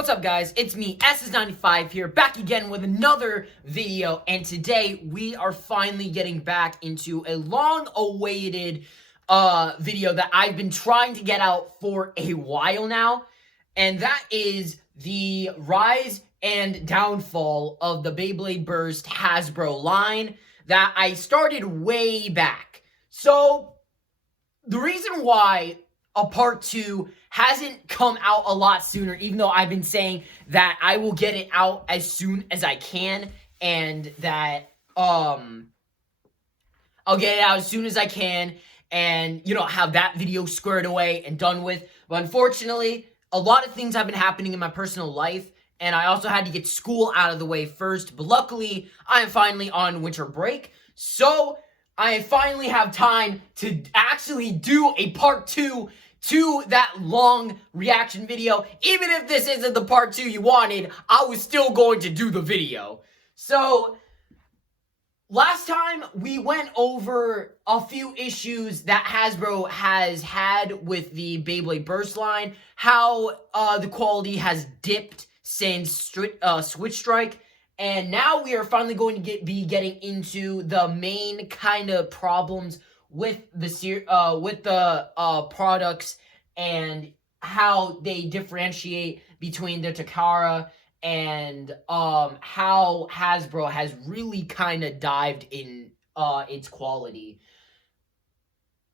What's up, guys? It's me, SS95 here, back again with another video, and today we are finally getting back into a long-awaited video that I've been trying to get out for a while now, and that is the rise and downfall of the Beyblade Burst Hasbro line that I started way back. So, the reason why a part 2 hasn't come out a lot sooner, even though I've been saying that I will get it out as soon as I can, and that, I'll get it out as soon as I can, and, have that video squared away and done with. But unfortunately, a lot of things have been happening in my personal life, and I also had to get school out of the way first, but luckily, I am finally on winter break, so I finally have time to actually do a part 2 to that long reaction video. Even if this isn't the part 2 you wanted, I was still going to do the video. So, last time we went over a few issues that Hasbro has had with the Beyblade Burst line, how the quality has dipped since Switch Strike, and now we are finally going to be getting into the main kind of problems with the products and how they differentiate between the Takara and how Hasbro has really kind of dived in its quality.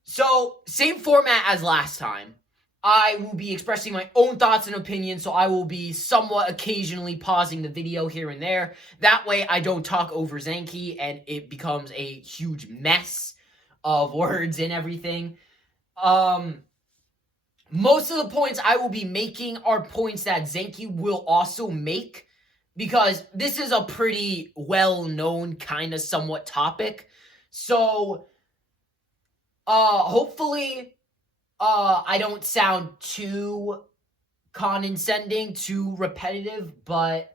So, same format as last time. I will be expressing my own thoughts and opinions, so I will be somewhat occasionally pausing the video here and there. That way, I don't talk over Zenki, and it becomes a huge mess of words and everything. Most of the points I will be making are points that Zenki will also make, because this is a pretty well-known kind of somewhat topic. So, hopefully, I don't sound too condescending, too repetitive, but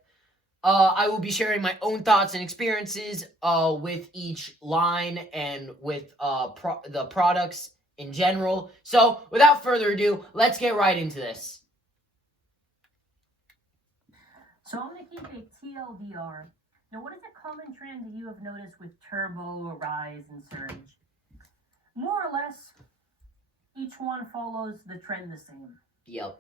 I will be sharing my own thoughts and experiences with each line and with the products in general. So, without further ado, let's get right into this. So I'm going to keep a TLDR. Now, what is a common trend that you have noticed with Turbo, Rise, and Surge? More or less, each one follows the trend the same. Yep.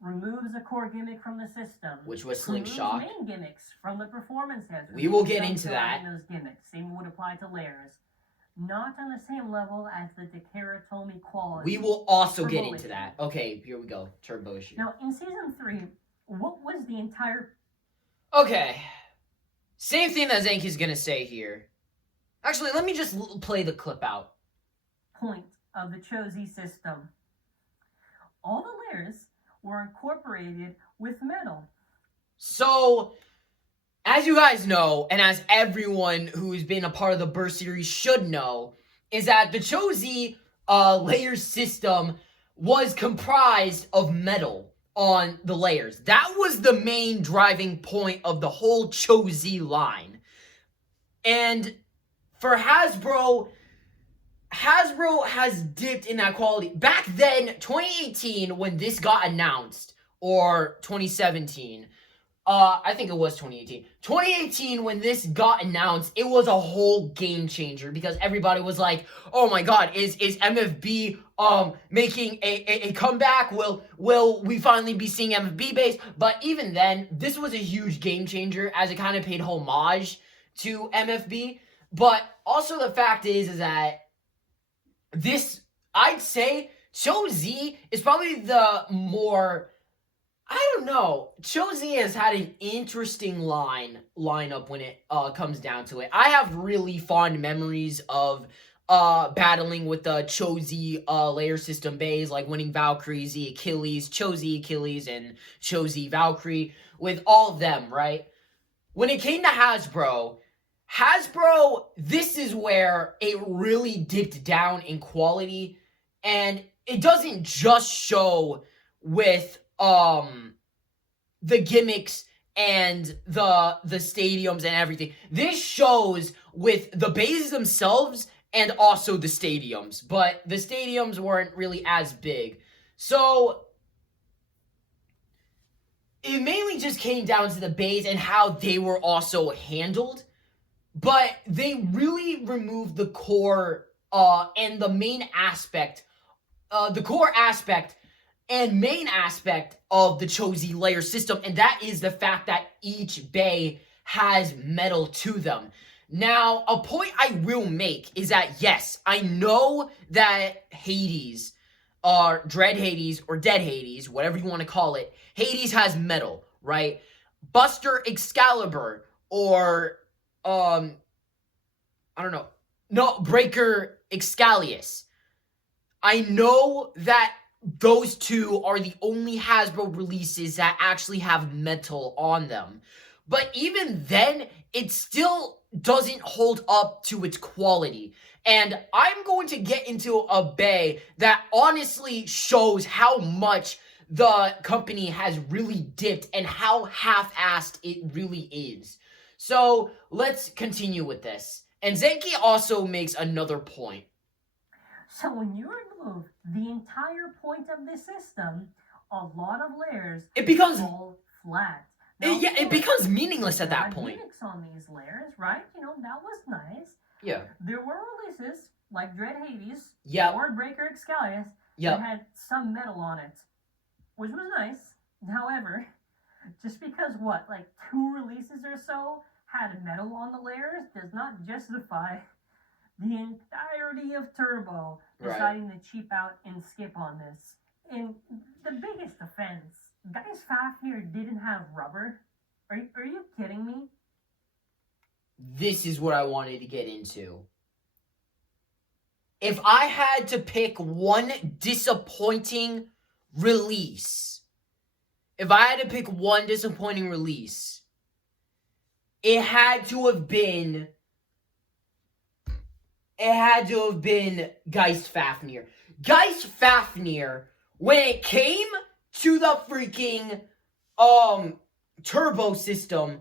Removes a core gimmick from the system. Which was Slingshot. Removes main gimmicks from the performance heads. We will get into that. Those gimmicks. Same would apply to layers. Not on the same level as the Takara Tomy quality. We will also get into that. Okay, here we go. Turbo issue. Now, in Season 3, what was the entire... Okay. Same thing that Zenki's gonna say here. Actually, let me just play the clip out. Point of the Chozi system. All the layers were incorporated with metal. So, as you guys know, and as everyone who's been a part of the Burst series should know, is that the Chozi layer system was comprised of metal on the layers. That was the main driving point of the whole Chozi line. And for Hasbro has dipped in that quality. Back then, 2018, when this got announced, or 2017, I think it was 2018. 2018, when this got announced, it was a whole game changer, because everybody was like, oh my god, is MFB making a comeback? Will we finally be seeing MFB base? But even then, this was a huge game changer, as it kind of paid homage to MFB. But also the fact is that this, I'd say, Chozi is probably the more, I don't know, Chozi has had an interesting lineup when it comes down to it. I have really fond memories of battling with the Chozi layer system bays, like winning Valkyrie, Z Achilles, Chozi Achilles, and Chozi Valkyrie, with all of them, right? When it came to Hasbro, this is where it really dipped down in quality, and it doesn't just show with the gimmicks and the stadiums and everything. This shows with the bases themselves and also the stadiums, but the stadiums weren't really as big. So it mainly just came down to the bays and how they were also handled. But they really removed the core and the main aspect, the core aspect and main aspect of the Chozy layer system, and that is the fact that each bay has metal to them. Now, a point I will make is that, yes, I know that Hades, or Dread Hades, or Dead Hades, whatever you want to call it, Hades has metal, right? Buster Excalibur, or, I don't know, no, Breaker Excalius. I know that those two are the only Hasbro releases that actually have metal on them. But even then, it still doesn't hold up to its quality. And I'm going to get into a bay that honestly shows how much the company has really dipped and how half-assed it really is. So let's continue with this. And Zenki also makes another point. So when you remove the entire point of the system, a lot of layers It becomes fall flat. it becomes meaningless at that point. Gimmicks on these layers, right? You know, that was nice. Yeah. There were releases like Dread Hades or Breaker Excalius that had some metal on it, which was nice. However, just because like 2 releases or so had metal on the layers does not justify the entirety of Turbo deciding to cheap out and skip on this. And the biggest offense, Guys Fafnir didn't have rubber. Are you kidding me? This is what I wanted to get into. If I had to pick one disappointing release, it had to have been Geist Fafnir. Geist Fafnir, when it came to the freaking turbo system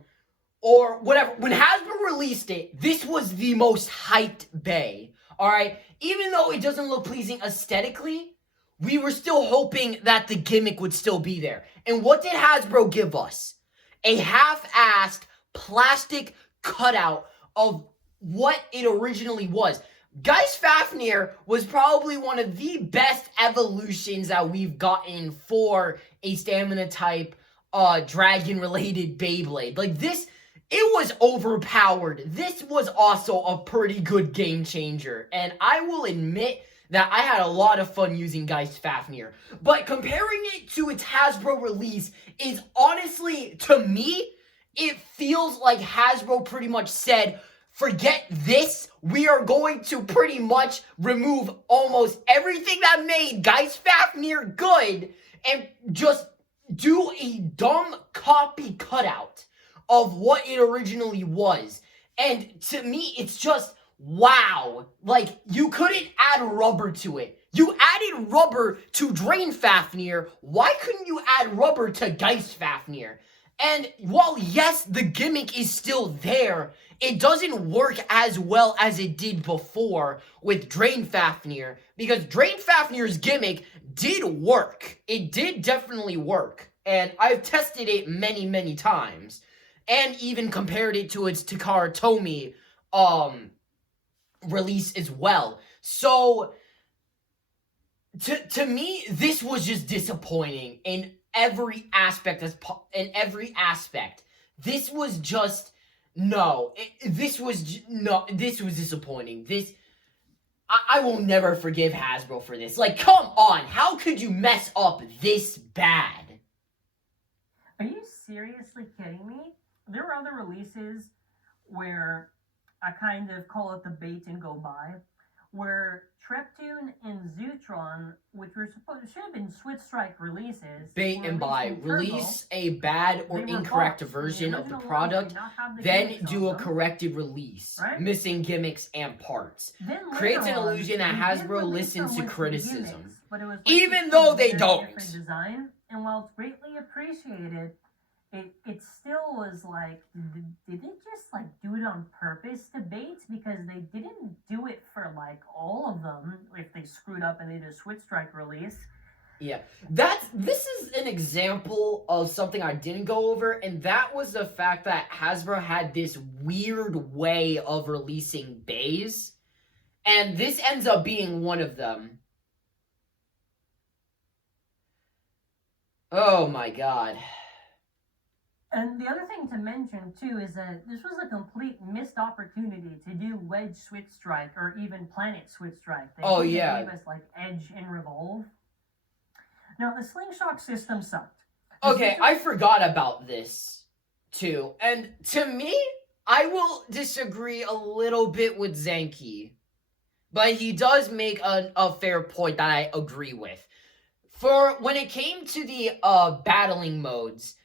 or whatever, when Hasbro released it, this was the most hyped bay. Alright? Even though it doesn't look pleasing aesthetically, we were still hoping that the gimmick would still be there. And what did Hasbro give us? A half-assed plastic cutout of what it originally was. Geist Fafnir was probably one of the best evolutions that we've gotten for a stamina type dragon related Beyblade. Like this, it was overpowered. This was also a pretty good game changer. And I will admit that I had a lot of fun using Geist Fafnir. But comparing it to its Hasbro release is honestly, to me, it feels like Hasbro pretty much said, forget this, we are going to pretty much remove almost everything that made Geist Fafnir good and just do a dumb copy cutout of what it originally was. And to me, it's just, wow. Like, you couldn't add rubber to it. You added rubber to Drain Fafnir. Why couldn't you add rubber to Geist Fafnir? And while, yes, the gimmick is still there, it doesn't work as well as it did before with Drain Fafnir, because Drain Fafnir's gimmick did work. It did definitely work. And I've tested it many, many times. And even compared it to its Takara Tomy release as well. So, to me, this was just disappointing in every aspect. This was just this was disappointing. I will never forgive Hasbro for this. Like, come on, how could you mess up this bad? Are you seriously kidding me? There were other releases where I kind of call it the bait and go by, where Treptune and Zootron, which should have been Switch Strike releases, bait and buy. Release a bad or incorrect version of the product, then do a corrected release, missing gimmicks and parts. Creates an illusion that Hasbro listens to criticism, even though they don't. Design, and while it's greatly appreciated, it still was like, did they just like do it on purpose to bait? Because they didn't do it for like all of them if they screwed up and they did a Switch Strike release. Yeah, this is an example of something I didn't go over, and that was the fact that Hasbro had this weird way of releasing bays, and this ends up being one of them. Oh my god. And the other thing to mention too is that this was a complete missed opportunity to do Wedge Switch Strike or even Planet Switch Strike. They Oh yeah. gave us like Edge and Revolve. Now the Slingshot system sucked. Okay, I forgot about this too. And to me, I will disagree a little bit with Zenki. But he does make a fair point that I agree with. For when it came to the battling modes,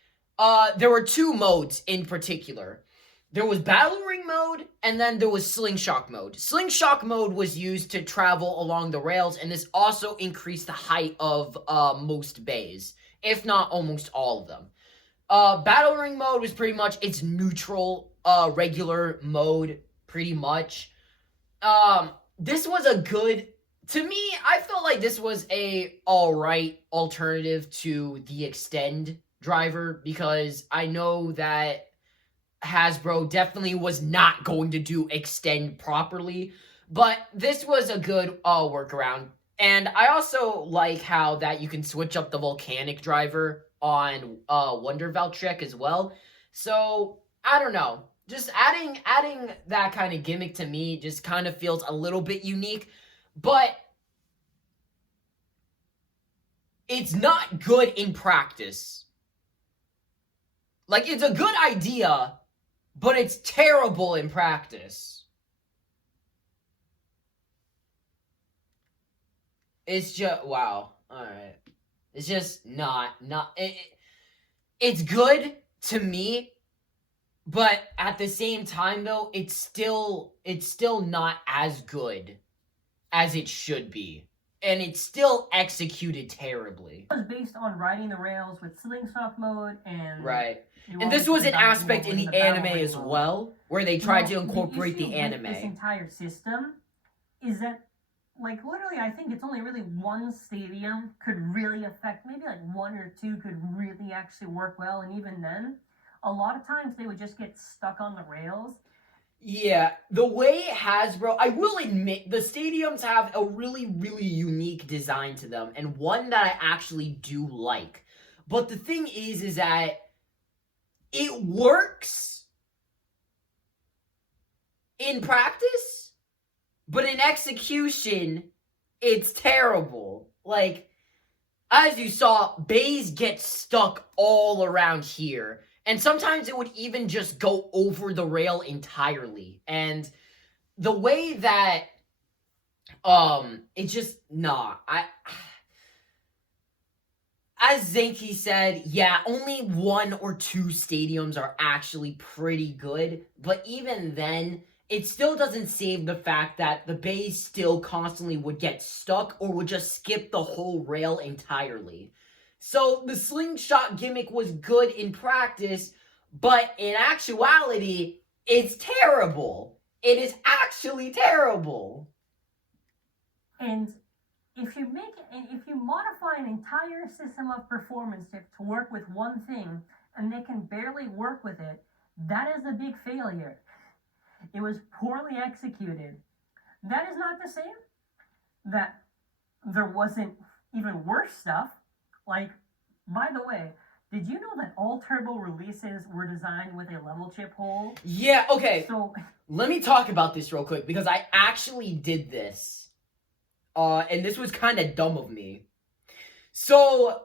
there were two modes in particular. There was Battle Ring mode, and then there was Slingshot mode. Slingshot mode was used to travel along the rails, and this also increased the height of most bays, if not almost all of them. Battle Ring mode was pretty much its neutral, regular mode, pretty much. This was a good... To me, I felt like this was a alright alternative to the Extend driver, because I know that Hasbro definitely was not going to do Extend properly, but this was a good workaround. And I also like how that you can switch up the Volcanic driver on Wonder Valtrek as well. So, I don't know. Just adding that kind of gimmick to me just kind of feels a little bit unique, but it's not good in practice. Like, it's a good idea, but it's terrible in practice. It's just, wow. Alright. It's just it's good to me, but at the same time, though, it's still not as good as it should be. And it's still executed terribly. It was based on riding the rails with Slingshot mode and... Right. And this was an aspect in the anime as well, where they tried to incorporate the anime. This entire system is that, like, literally, I think it's only really one stadium could really affect, maybe like one or two could really actually work well, and even then, a lot of times they would just get stuck on the rails. Yeah, the way Hasbro, I will admit, the stadiums have a really, really unique design to them, and one that I actually do like. But the thing is that it works in practice, but in execution, it's terrible. Like, as you saw, bays get stuck all around here. And sometimes it would even just go over the rail entirely. And the way that, it's just, as Zenki said, yeah, only one or two stadiums are actually pretty good. But even then, it still doesn't save the fact that the bays still constantly would get stuck or would just skip the whole rail entirely. So the Slingshot gimmick was good in practice, but in actuality, it's terrible. It is actually terrible. And if you modify an entire system of performance to work with one thing, and they can barely work with it, that is a big failure. It was poorly executed. That is not to say that there wasn't even worse stuff. Like, by the way, did you know that all turbo releases were designed with a level chip hole? Yeah, okay. So, let me talk about this real quick, because I actually did this. And this was kind of dumb of me. So,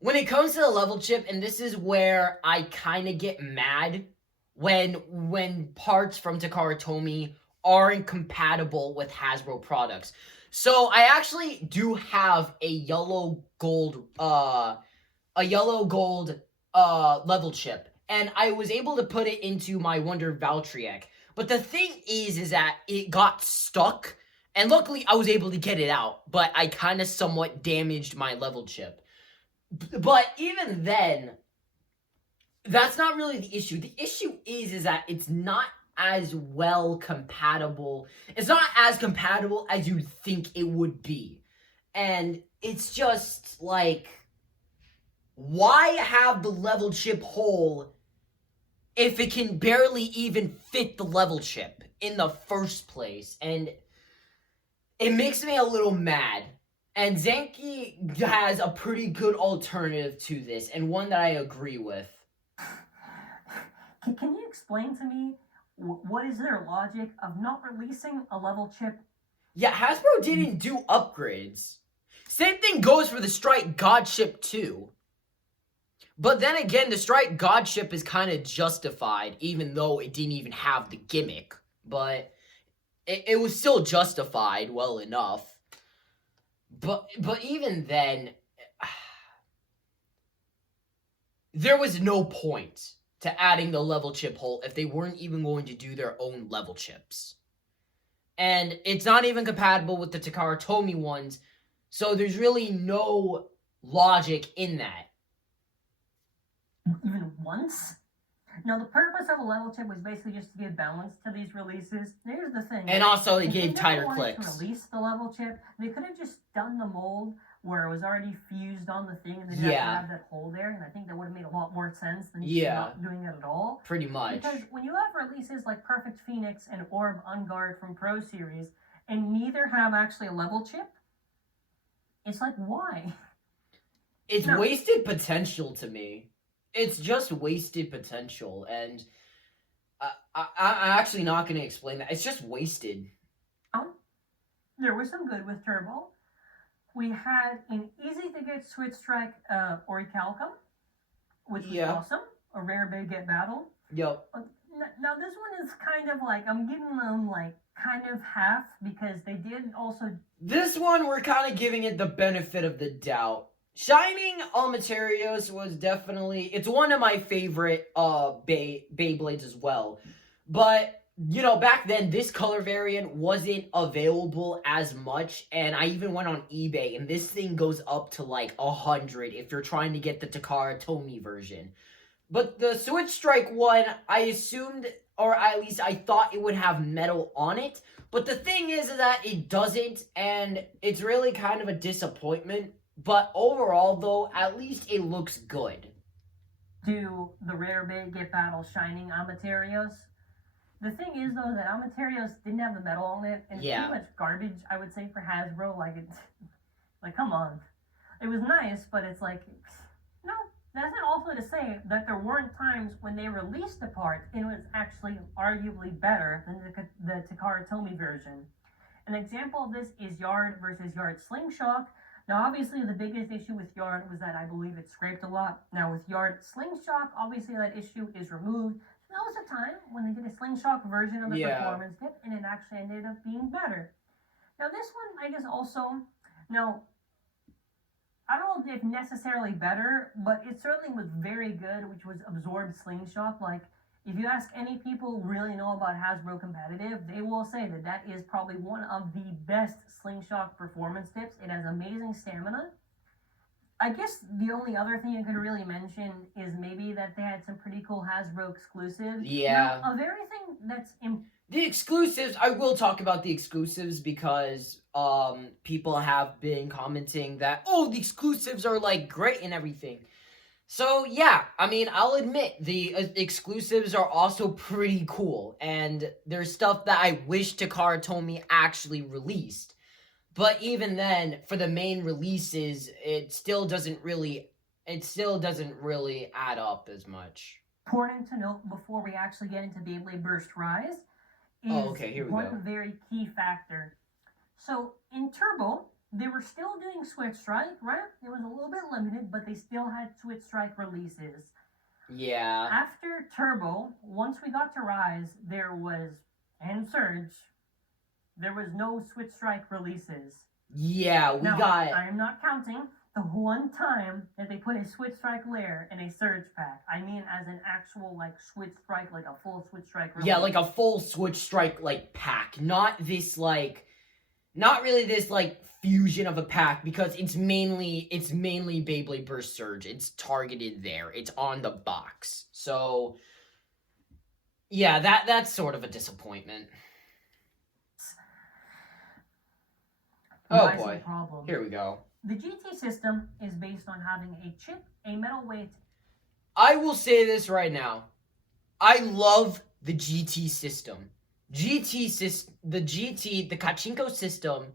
when it comes to the level chip, and this is where I kind of get mad when parts from Takara Tomy aren't compatible with Hasbro products. So I actually do have a yellow gold level chip, and I was able to put it into my Wonder Valtryek. But the thing is that it got stuck, and luckily I was able to get it out, but I kind of somewhat damaged my level chip. But even then, that's not really the issue. The issue is that it's not as well compatible. It's not as compatible as you'd think it would be. And it's just like, why have the level chip hole if it can barely even fit the level chip in the first place? And it makes me a little mad. And Zanky has a pretty good alternative to this, and one that I agree with. Can you explain to me what is their logic of not releasing a level chip? Yeah, Hasbro didn't do upgrades. Same thing goes for the Strike God Chip too. But then again, the Strike God Chip is kind of justified, even though it didn't even have the gimmick. But it was still justified well enough. But even then, there was no point to adding the level chip hole if they weren't even going to do their own level chips. And it's not even compatible with the Takara Tomy ones, so there's really no logic in that. Even once? Now, the purpose of a level chip was basically just to give balance to these releases. Here's the thing. And also, they gave If they tighter wanted clicks. to release the level chip, they could have just done the mold where it was already fused on the thing, and they didn't have to have that hole there. And I think that would have made a lot more sense than just not doing it at all. Pretty much. Because when you have releases like Perfect Phoenix and Orb Unguard from Pro Series, and neither have actually a level chip, it's like, why? It's wasted potential to me. It's just wasted potential, and I'm actually not going to explain that. It's just wasted. There was some good with Turbo. We had an easy-to-get Switch Strike Orichalcum, which was awesome. A rare Big Get Battle. Yep. Now, this one is kind of like, I'm giving them, like, kind of half, because they did also... This one, we're kind of giving it the benefit of the doubt. Shining Almaterios was definitely... It's one of my favorite Beyblades as well. But... You know, back then, this color variant wasn't available as much, and I even went on eBay, and this thing goes up to, like, 100 if you're trying to get the Takara Tomy version. But the Switch Strike one, I assumed, or at least I thought it would have metal on it, but the thing is that it doesn't, and it's really kind of a disappointment. But overall, though, at least it looks good. Do the rare Big Get Battle Shining Almaterios? The thing is, though, that Almaterios didn't have the metal on it, and it's pretty much garbage, I would say, for Hasbro. Like, it's... Like, come on. It was nice, but it's like... No, that's not also to say that there weren't times when they released the part and it was actually arguably better than the Takara Tomy version. An example of this is Yard versus Yard Slingshot. Now, obviously, the biggest issue with Yard was that I believe it scraped a lot. Now, with Yard Slingshot, obviously that issue is removed. That was a time when they did a Slingshot version of the performance kit, and it actually ended up being better. Now, this one, I guess, also... Now, I don't know if necessarily better, but it certainly was very good, which was Absorbed Slingshot. Like, if you ask any people who really know about Hasbro competitive, they will say that that is probably one of the best Slingshot performance tips. It has amazing stamina. I guess the only other thing I could really mention is maybe that they had some pretty cool Hasbro exclusives. Yeah. Now, of everything that's... The exclusives, I will talk about the exclusives because people have been commenting that, oh, the exclusives are, like, great and everything. So, yeah, I mean, I'll admit, the exclusives are also pretty cool. And there's stuff that I wish Takara Tomy actually released. But even then, for the main releases, it still doesn't really add up as much. Important to note before we actually get into Beyblade Burst Rise is one very key factor. So in Turbo, they were still doing Switch Strike, right? It was a little bit limited, but they still had Switch Strike releases. Yeah. After Turbo, once we got to Rise, and Surge, there was no Switch Strike releases. Yeah, I am not counting the one time that they put a Switch Strike layer in a Surge pack. I mean as an actual, like, Switch Strike, like a full Switch Strike release. Yeah, like a full Switch Strike, like, pack. Not really this, like, fusion of a pack, because it's mainly Beyblade Burst Surge. It's targeted there. It's on the box. So, yeah, that's sort of a disappointment. Oh boy, here we go. The GT system is based on having a chip, a metal weight. I will say this right now. I love the GT system. The Kachinko system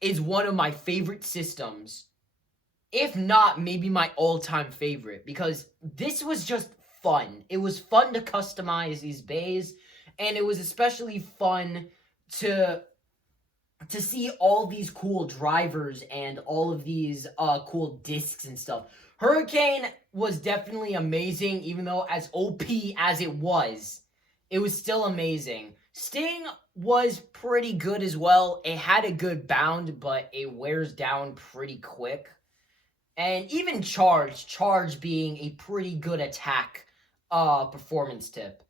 is one of my favorite systems. If not, maybe my all-time favorite. Because this was just fun. It was fun to customize these bays. And it was especially fun to see all these cool drivers and all of these cool discs and stuff. Hurricane was definitely amazing, even though as OP as it was still amazing. Sting was pretty good as well. It had a good bound, but it wears down pretty quick. And even Charge being a pretty good attack performance tip.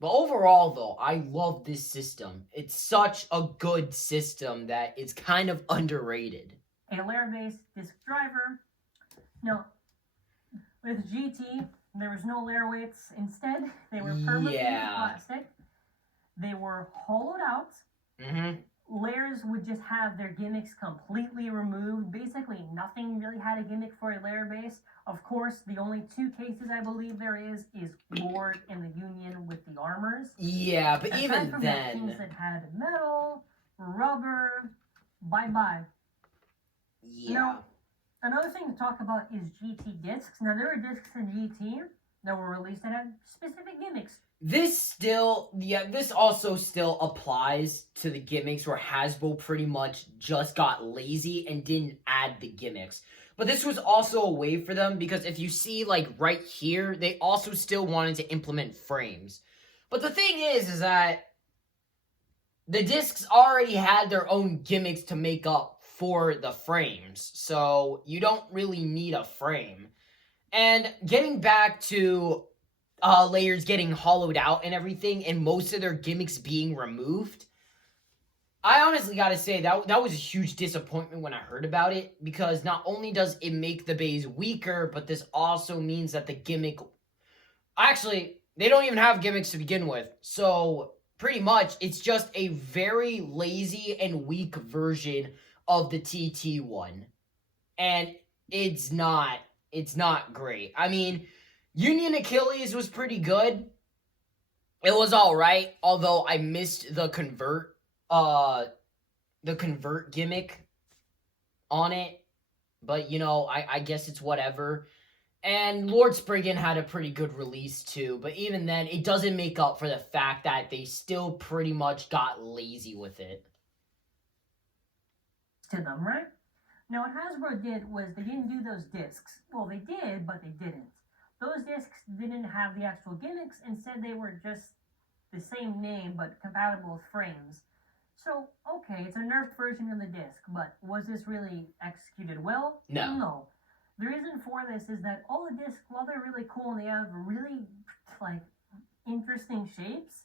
But overall, though, I love this system. It's such a good system that it's kind of underrated. A layer-based disc driver. Now, with GT, there was no layer weights. Instead, they were permanently plastic. They were hollowed out. Layers would just have their gimmicks completely removed. Basically, nothing really had a gimmick for a layer base. Of course, the only two cases I believe there is Lord and the Union with the armors. Yeah, but aside even from then... things that had metal, rubber, bye-bye. Yeah. Now, another thing to talk about is GT discs. Now, there were discs in GT that were released that had specific gimmicks. This also still applies to the gimmicks where Hasbro pretty much just got lazy and didn't add the gimmicks. But this was also a way for them because if you see like right here, they also still wanted to implement frames. But the thing is that the discs already had their own gimmicks to make up for the frames. So you don't really need a frame. And getting back to layers getting hollowed out and everything, and most of their gimmicks being removed, I honestly gotta say, that was a huge disappointment when I heard about it, because not only does it make the bays weaker, but this also means that the gimmick... Actually, they don't even have gimmicks to begin with, so pretty much, it's just a very lazy and weak version of the TT one. And it's not great. I mean... Union Achilles was pretty good. It was alright, although I missed the convert gimmick on it. But, you know, I guess it's whatever. And Lord Spriggan had a pretty good release too, but even then, it doesn't make up for the fact that they still pretty much got lazy with it. To them, right? Now, what Hasbro did was they didn't do those discs. Well, they did, but they didn't. Those discs didn't have the actual gimmicks. Instead, they were just the same name, but compatible with frames. So, okay, it's a nerfed version of the disc, but was this really executed well? No. The reason for this is that all the discs, while they're really cool and they have really, like, interesting shapes,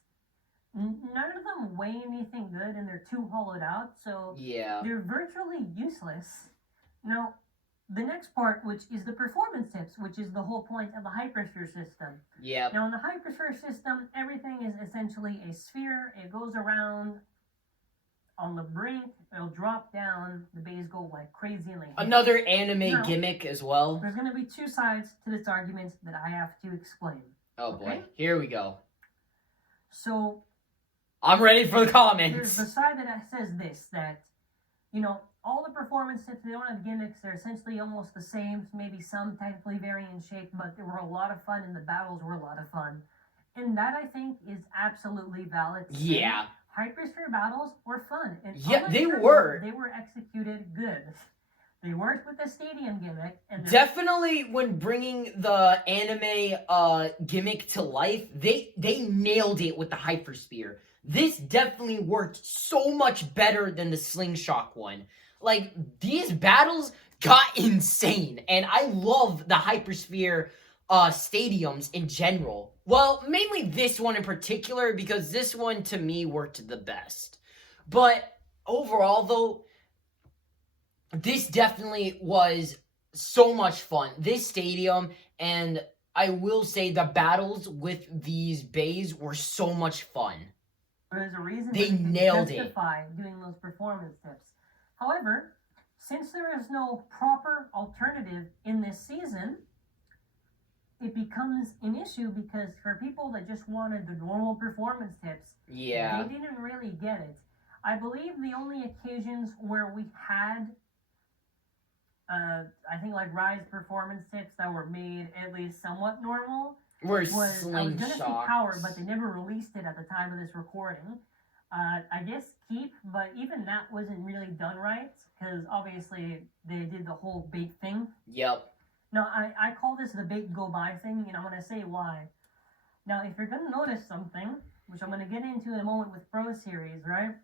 none of them weigh anything good and they're too hollowed out, so they're virtually useless. Now, the next part, which is the performance tips, which is the whole point of the Hypersphere system. Yeah. Now, in the Hypersphere system, everything is essentially a sphere. It goes around on the brink. It'll drop down. The bays go like crazy and like... Another anime gimmick as well. There's going to be two sides to this argument that I have to explain. Oh boy. Here we go. So... I'm ready for the comments. There's the side that says this, that, you know, all the performance tips, they don't have gimmicks. They're essentially almost the same, maybe some technically varying in shape, but they were a lot of fun and the battles were a lot of fun. And that, I think, is absolutely valid. Yeah. Hypersphere battles were fun. And yeah, they were. They were executed good. They worked with the stadium gimmick. And definitely when bringing the anime gimmick to life, they nailed it with the Hypersphere. This definitely worked so much better than the Slingshot one. Like, these battles got insane, and I love the Hypersphere stadiums in general. Well, mainly this one in particular, because this one, to me, worked the best. But overall, though, this definitely was so much fun. This stadium, and I will say the battles with these bays were so much fun. There's a reason they nailed it. Justify doing those performance tips. However, since there is no proper alternative in this season, it becomes an issue because for people that just wanted the normal performance tips, Yeah. they didn't really get it. I believe the only occasions where we had, I think like Rise performance tips that were made at least somewhat normal We're was, I was sling gonna say shots. Power, but they never released it at the time of this recording. I guess Keep, but even that wasn't really done right because obviously they did the whole bake thing. Yep. Now, I call this the bake go by thing, and I'm going to say why. Now, if you're going to notice something, which I'm going to get into in a moment with Pro Series, right?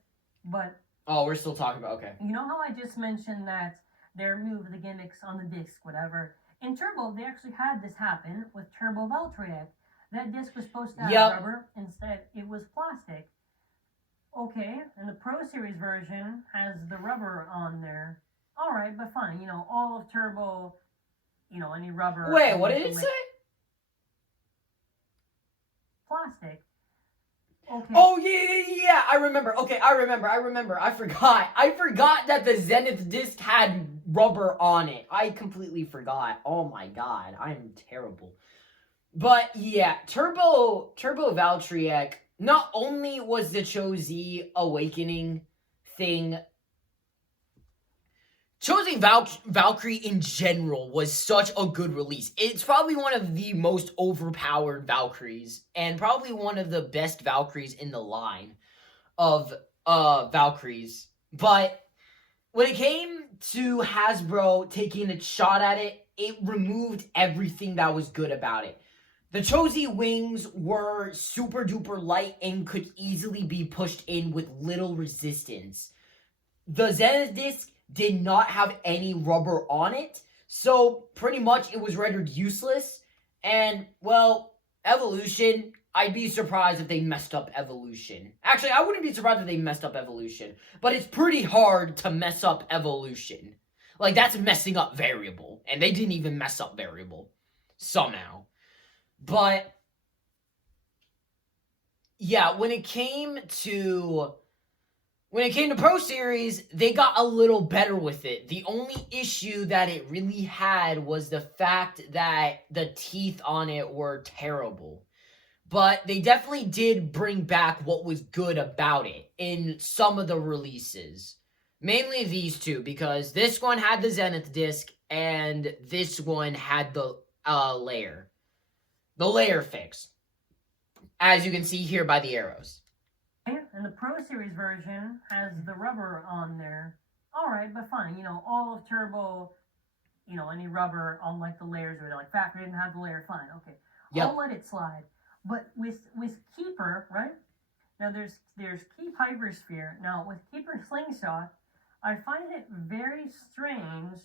But... Oh, we're still talking about, okay. You know how I just mentioned that they removed the gimmicks on the disc, whatever? In Turbo, they actually had this happen with Turbo Valtryek. That disc was supposed to have rubber, instead it was plastic. Okay, and the Pro Series version has the rubber on there. Alright, but fine, you know, all of Turbo... You know, any rubber... Wait, what did it say? Plastic. Okay. Oh, yeah, I remember. Okay, I remember. I forgot that the Zenith disc had rubber on it. I completely forgot. Oh my god, I'm terrible. But yeah, Turbo Valtryek, not only was the Cho-Z Awakening thing... Cho-Z Valkyrie in general was such a good release. It's probably one of the most overpowered Valkyries, and probably one of the best Valkyries in the line of Valkyries. But when it came to Hasbro taking a shot at it, it removed everything that was good about it. The Cho-Z wings were super duper light and could easily be pushed in with little resistance. The Zenith disc did not have any rubber on it, so pretty much it was rendered useless. And, well, Evolution, I'd be surprised if they messed up Evolution. Actually, I wouldn't be surprised if they messed up Evolution, but it's pretty hard to mess up Evolution. Like, that's messing up Variable, and they didn't even mess up Variable, somehow. But, yeah, when it came to Pro Series, they got a little better with it. The only issue that it really had was the fact that the teeth on it were terrible. But they definitely did bring back what was good about it in some of the releases. Mainly these two, because this one had the Zenith disc, and this one had the layer. The layer fix. As you can see here by the arrows. And the Pro Series version has the rubber on there. Alright, but fine, you know, all of Turbo, you know, any rubber on like the layers, or like Factory didn't have the layer, fine, okay. Yep. I'll let it slide. But with Keeper, right? Now there's Keep Hypersphere. Now with Keeper Slingshot, I find it very strange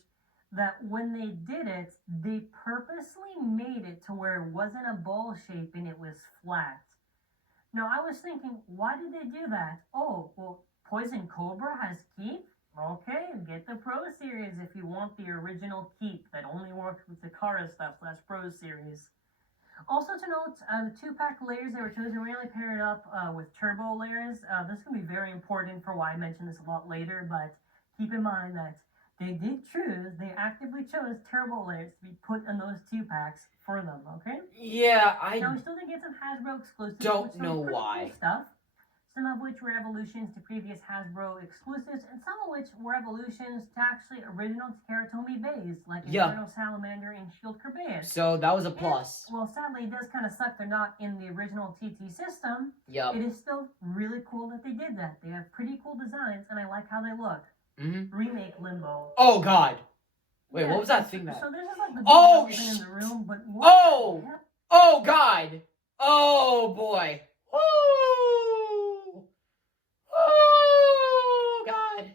that when they did it, they purposely made it to where it wasn't a ball shape and it was flat. Now, I was thinking, why did they do that? Oh, well, Poison Cobra has Keep? Okay, get the Pro Series if you want the original Keep that only works with the Kara stuff / Pro Series. Also to note, the 2-pack layers that were chosen really paired up with Turbo layers. This is going to be very important for why I mentioned this a lot later, but keep in mind that they actively chose Turbo layers to be put in those 2-packs for them, okay? Yeah, Now, we still did get some Hasbro exclusives. Don't know why. Cool stuff. Some of which were evolutions to previous Hasbro exclusives, and some of which were evolutions to actually original Karatomi Bays, like Inferno Salamander and Shield Kerbeus. So that was a plus. And, well, sadly, it does kind of suck they're not in the original TT system. Yep. It is still really cool that they did that. They have pretty cool designs, and I like how they look. Mm-hmm. Remake Limbo. Oh, God. Wait, what was that thing that... So this is like the thing in the room, but... Oh, God. Oh, boy. Oh, God.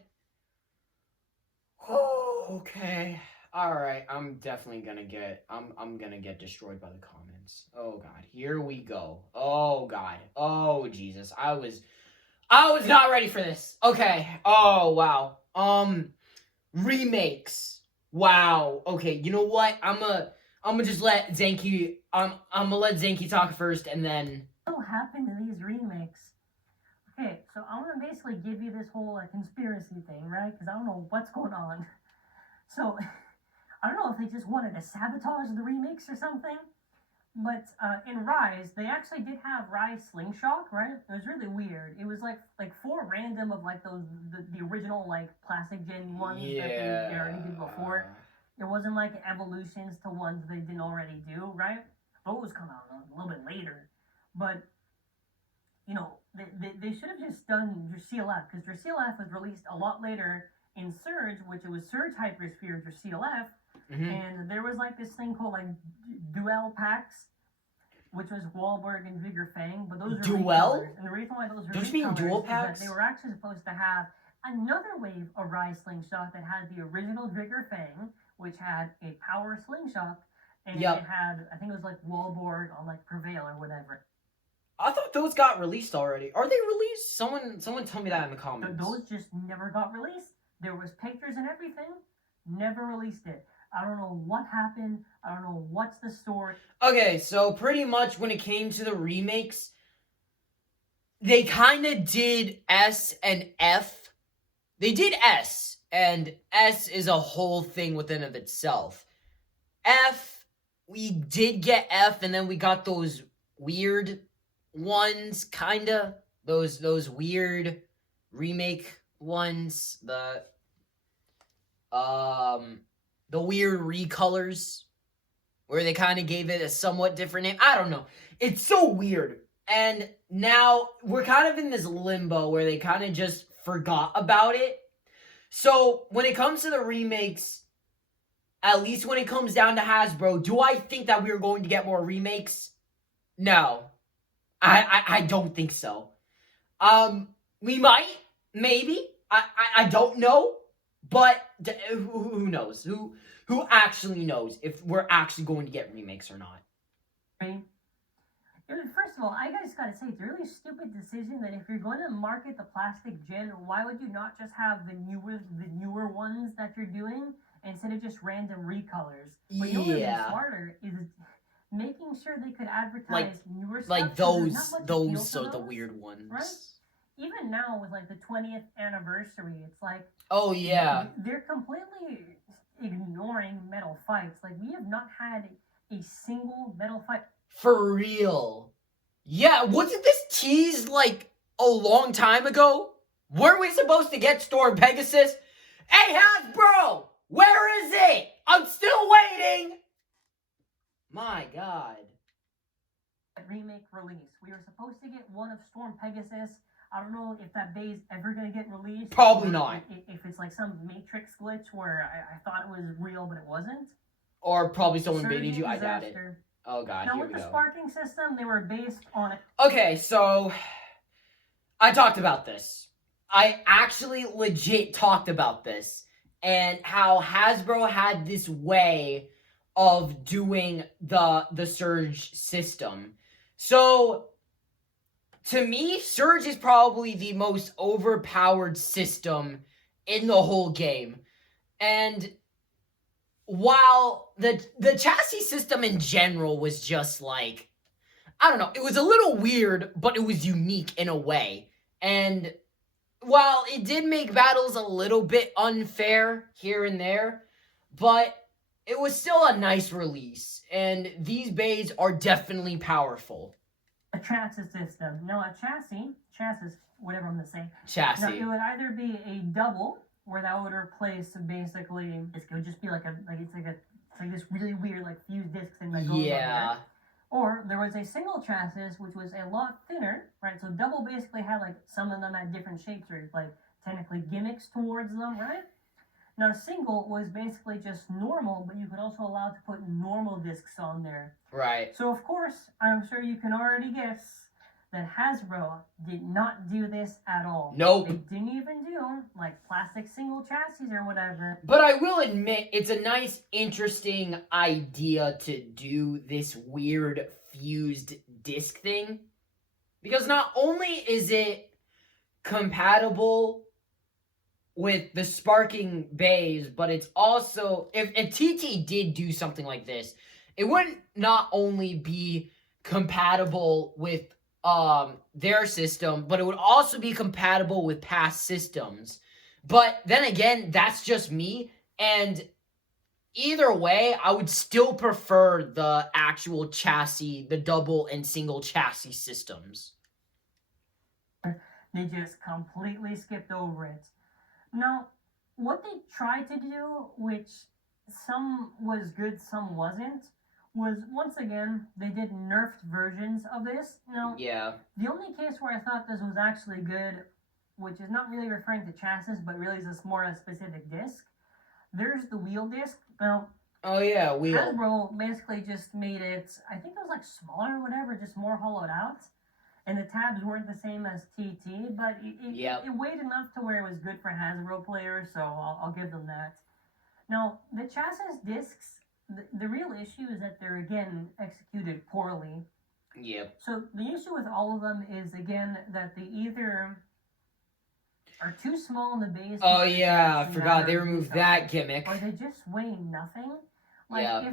Oh, okay. All right, I'm definitely gonna get... I'm gonna get destroyed by the comments. Oh, God. Here we go. Oh, God. Oh, Jesus. I was not ready for this. Okay. Oh, wow. Remakes. Wow. Okay, you know what? I'm gonna just let Zenki... I'm gonna let Zenki talk first, and then... What happened to these remakes? Okay, so I'm gonna basically give you this whole conspiracy thing, right? Because I don't know what's going on. So I don't know if they just wanted to sabotage the remakes or something. But in Rise, they actually did have Rise Slingshot, right? It was really weird. It was like 4 random of like those the original like plastic gen ones that they already did before. It wasn't like evolutions to ones they didn't already do, right? Those come out a little bit later. But you know, they should have just done Dracil F, because Dracil F was released a lot later in Surge, which it was Surge Hypersphere Dracil F. And there was like this thing called like Duel Packs, which was Wahlberg and Vigor Fang, but those are Duel? And the reason why those are Don't you mean Duel Packs? is that they were actually supposed to have another wave of Rise Slingshot that had the original Vigor Fang, which had a power slingshot, and it had, I think it was like Wahlberg on like Prevail or whatever. I thought those got released already. Are they released? Someone tell me that in the comments. Those just never got released. There was pictures and everything. Never released it. I don't know what happened. I don't know what's the story. Okay, so pretty much when it came to the remakes, they kind of did S and F. They did S, and S is a whole thing within of itself. F, we did get F, and then we got those weird ones, kinda. Those weird remake ones. The weird recolors, where they kind of gave it a somewhat different name. I don't know. It's so weird. And now we're kind of in this limbo where they kind of just forgot about it. So when it comes to the remakes, at least when it comes down to Hasbro, do I think that we're going to get more remakes? No. I don't think so. We might. Maybe. I don't know. But who knows? Who actually knows if we're actually going to get remakes or not? Right. First of all, I just gotta say, it's a really stupid decision that if you're going to market the plastic gen, why would you not just have the newer ones that you're doing instead of just random recolors? But you know what would be smarter is making sure they could advertise newer stuff. Like those are the weird ones. Right? Even now with like the 20th anniversary, it's like, oh yeah, they're completely ignoring metal fights. Like, we have not had a single metal fight. For real. Yeah, wasn't this teased like a long time ago? Weren't we supposed to get Storm Pegasus? Hey Hasbro, where is it? I'm still waiting. My God. Remake release. We were supposed to get one of Storm Pegasus. I don't know if that Bay's ever going to get released. Probably not. If it's like some Matrix glitch where I thought it was real, but it wasn't. Or probably someone baited you. I doubt it. Oh God, now here with we the go. sparking system, they were based on it. Okay, so I talked about this. I actually legit talked about this. And how Hasbro had this way of doing the Surge system. So to me, Surge is probably the most overpowered system in the whole game. And while the chassis system in general was just like, I don't know, it was a little weird, but it was unique in a way. And while it did make battles a little bit unfair here and there, but it was still a nice release. And these bays are definitely powerful. A chassis system. No, a chassis, whatever I'm going to say. Chassis. Now, it would either be a double, where that would replace basically, it would just be like this really weird like fused disc thing that goes on there. Or there was a single chassis, which was a lot thinner, right? So double basically had like some of them had different shapes or like technically gimmicks towards them, right? Now single was basically just normal, but you could also allow to put normal discs on there. Right. So of course, I'm sure you can already guess that Hasbro did not do this at all. Nope. They didn't even do like plastic single chassis or whatever. But I will admit, it's a nice, interesting idea to do this weird fused disc thing. Because not only is it compatible with the sparking bays, but it's also, if TT did do something like this, it wouldn't not only be compatible with their system, but it would also be compatible with past systems. But then again, that's just me, and either way, I would still prefer the actual chassis, the double and single chassis systems. They just completely skipped over it. Now, what they tried to do, which some was good, some wasn't, was once again, they did nerfed versions of this. Now, Yeah. the only case where I thought this was actually good, which is not really referring to chassis, but really is a more a specific disc, there's the wheel disc. Now, Oh yeah, wheel. Hasbro basically just made it, I think it was like smaller or whatever, just more hollowed out. And the tabs weren't the same as TT, but it weighed enough to where it was good for Hasbro players, so I'll give them that. Now, the chassis discs, the real issue is that they're, again, executed poorly. Yep. So the issue with all of them is, again, that they either are too small in the base. Oh yeah, I forgot they removed that gimmick. Or they just weigh nothing. Like,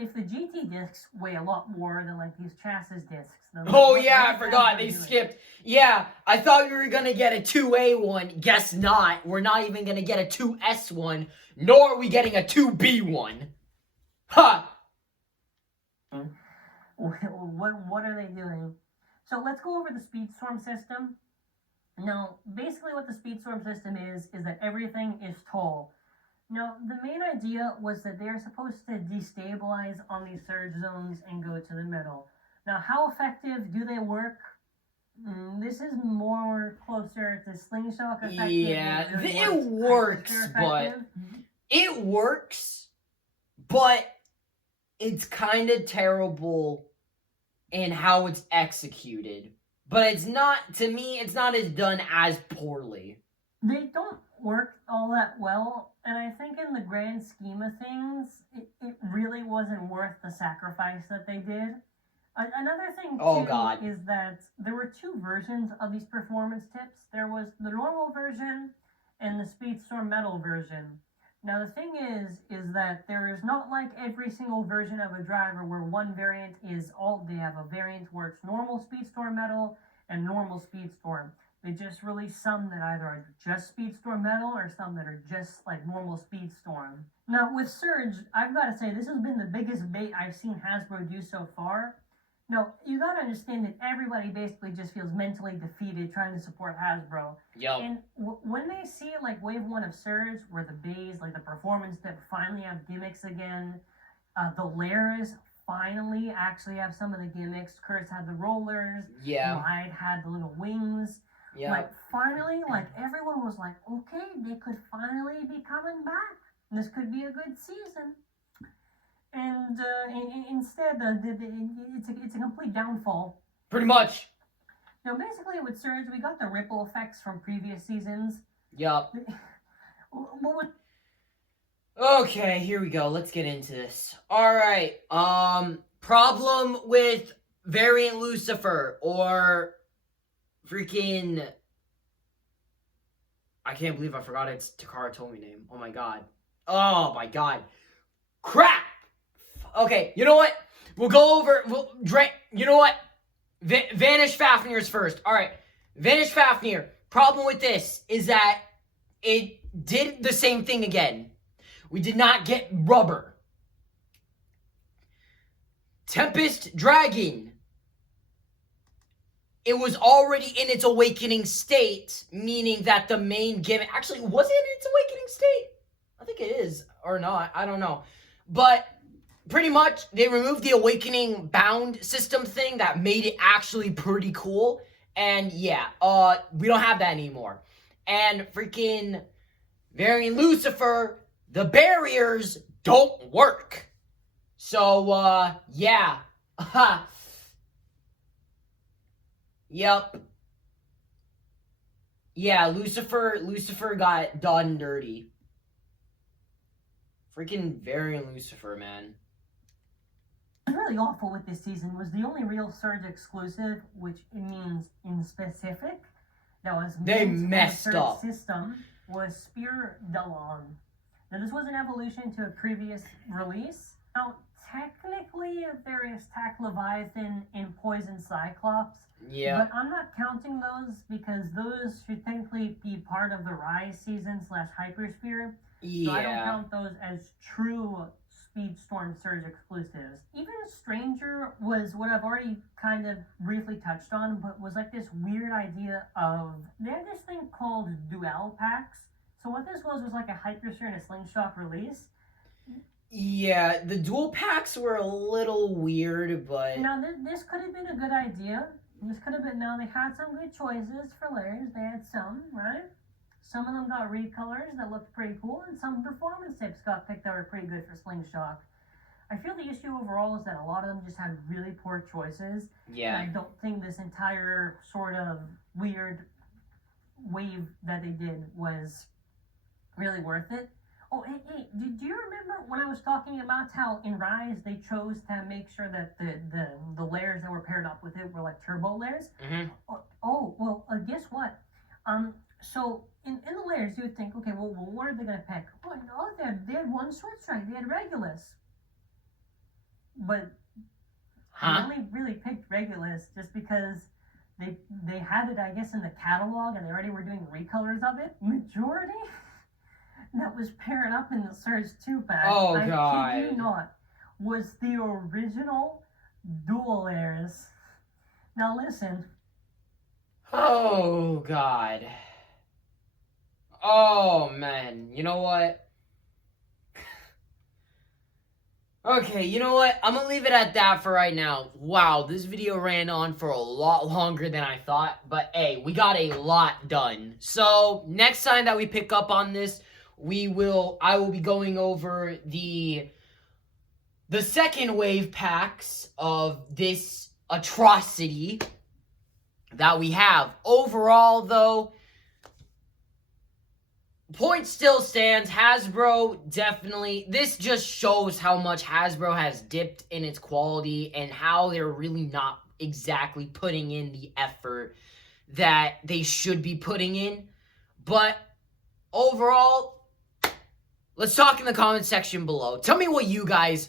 if the GT discs weigh a lot more than, like, these chassis discs. Oh yeah, I forgot, they skipped. Yeah, I thought we were gonna get a 2A one, guess not. We're not even gonna get a 2S one, nor are we getting a 2B one. Ha! What are they doing? So let's go over the Speedstorm system. Now, basically what the Speedstorm system is that everything is tall. Now, the main idea was that they're supposed to destabilize on these surge zones and go to the middle. Now, how effective do they work? This is more closer to slingshot effective. Yeah, it works, but it works, but it's kind of terrible in how it's executed. But it's not, to me, it's not as done as poorly. They don't work all that well, and I think in the grand scheme of things, it really wasn't worth the sacrifice that they did. Another thing, too, is that there were two versions of these performance tips. There was the normal version and the Speedstorm Metal version. Now, the thing is that there is not like every single version of a driver where one variant is all, they have a variant where it's normal Speedstorm Metal and normal Speedstorm. They just released some that either are just Speedstorm Metal or some that are just like normal Speedstorm. Now, with Surge, I've got to say, this has been the biggest bait I've seen Hasbro do so far. Now, you got to understand that everybody basically just feels mentally defeated trying to support Hasbro. Yep. And when they see like Wave 1 of Surge, where the bays, like the performance tip, finally have gimmicks again, the layers finally actually have some of the gimmicks. Curse had the rollers. Yeah. Glide had the little wings. Yeah. Like, finally, like, everyone was like, okay, they could finally be coming back. This could be a good season. And instead, it's a complete downfall. Pretty much. Now, basically, with Surge, we got the ripple effects from previous seasons. Yup. Okay, here we go. Let's get into this. Alright, problem with Variant Lucifer, or freaking... I can't believe I forgot its Takara Tomy name. Oh my god. Oh my god. Crap! Okay, you know what? We'll go over... you know what? Vanish Fafnir's first. Alright, Vanish Fafnir. Problem with this is that it did the same thing again. We did not get rubber. Tempest Dragon. It was already in its awakening state, meaning that the main gimmick... Actually, was it in its awakening state? I think it is, or not. I don't know. But pretty much, they removed the awakening bound system thing that made it actually pretty cool. And yeah, we don't have that anymore. And freaking Variant Lucifer... The barriers don't work. So, yeah. Yep. Yeah, Lucifer got done dirty. Freaking Variant Lucifer, man. What's really awful with this season was the only real Surge exclusive, which means in specific, that was they messed up. System was Spear Delon. Now, this was an evolution to a previous release. Now, technically, there is Tack Leviathan and Poison Cyclops. Yeah. But I'm not counting those because those should technically be part of the Rise season / Hypersphere. So I don't Yeah. count those as true Speedstorm Surge exclusives. Even Stranger was what I've already kind of briefly touched on, but was like this weird idea of, they had this thing called dual packs. So what this was like a Hyperstar and a Slingshot release. Yeah, the dual packs were a little weird, but... Now, this could have been a good idea. This could have been, now they had some good choices for layers. They had some, right? Some of them got recolors that looked pretty cool, and some performance tips got picked that were pretty good for Slingshot. I feel the issue overall is that a lot of them just had really poor choices. Yeah. And I don't think this entire sort of weird wave that they did was really worth it. Oh, hey, do you remember when I was talking about how in Rise they chose to make sure that the layers that were paired up with it were like turbo layers? Mm-hmm. Well, guess what? So in the layers you would think, okay, well what are they gonna pick? Oh no, they had one switch right. They had Regulus, but they only really picked Regulus just because they had it, I guess, in the catalog and they already were doing recolors of it. Majority that was paired up in the Surge 2 pack, Oh, I God. kid you not, was the original dual layers. Now listen. Oh, God. Oh, man. You know what? Okay, you know what? I'm gonna leave it at that for right now. Wow, this video ran on for a lot longer than I thought, but hey, we got a lot done. So, next time that we pick up on this, I will be going over the second wave packs of this atrocity that we have. Overall, though, point still stands. Hasbro definitely, this just shows how much Hasbro has dipped in its quality and how they're really not exactly putting in the effort that they should be putting in. But overall, let's talk in the comment section below. Tell me what you guys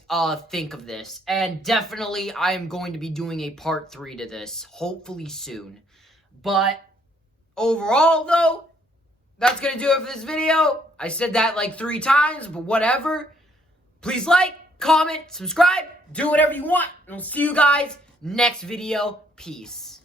think of this. And definitely, I am going to be doing a part 3 to this, hopefully soon. But overall, though, that's going to do it for this video. I said that like 3 times, but whatever. Please like, comment, subscribe, do whatever you want. And we'll see you guys next video. Peace.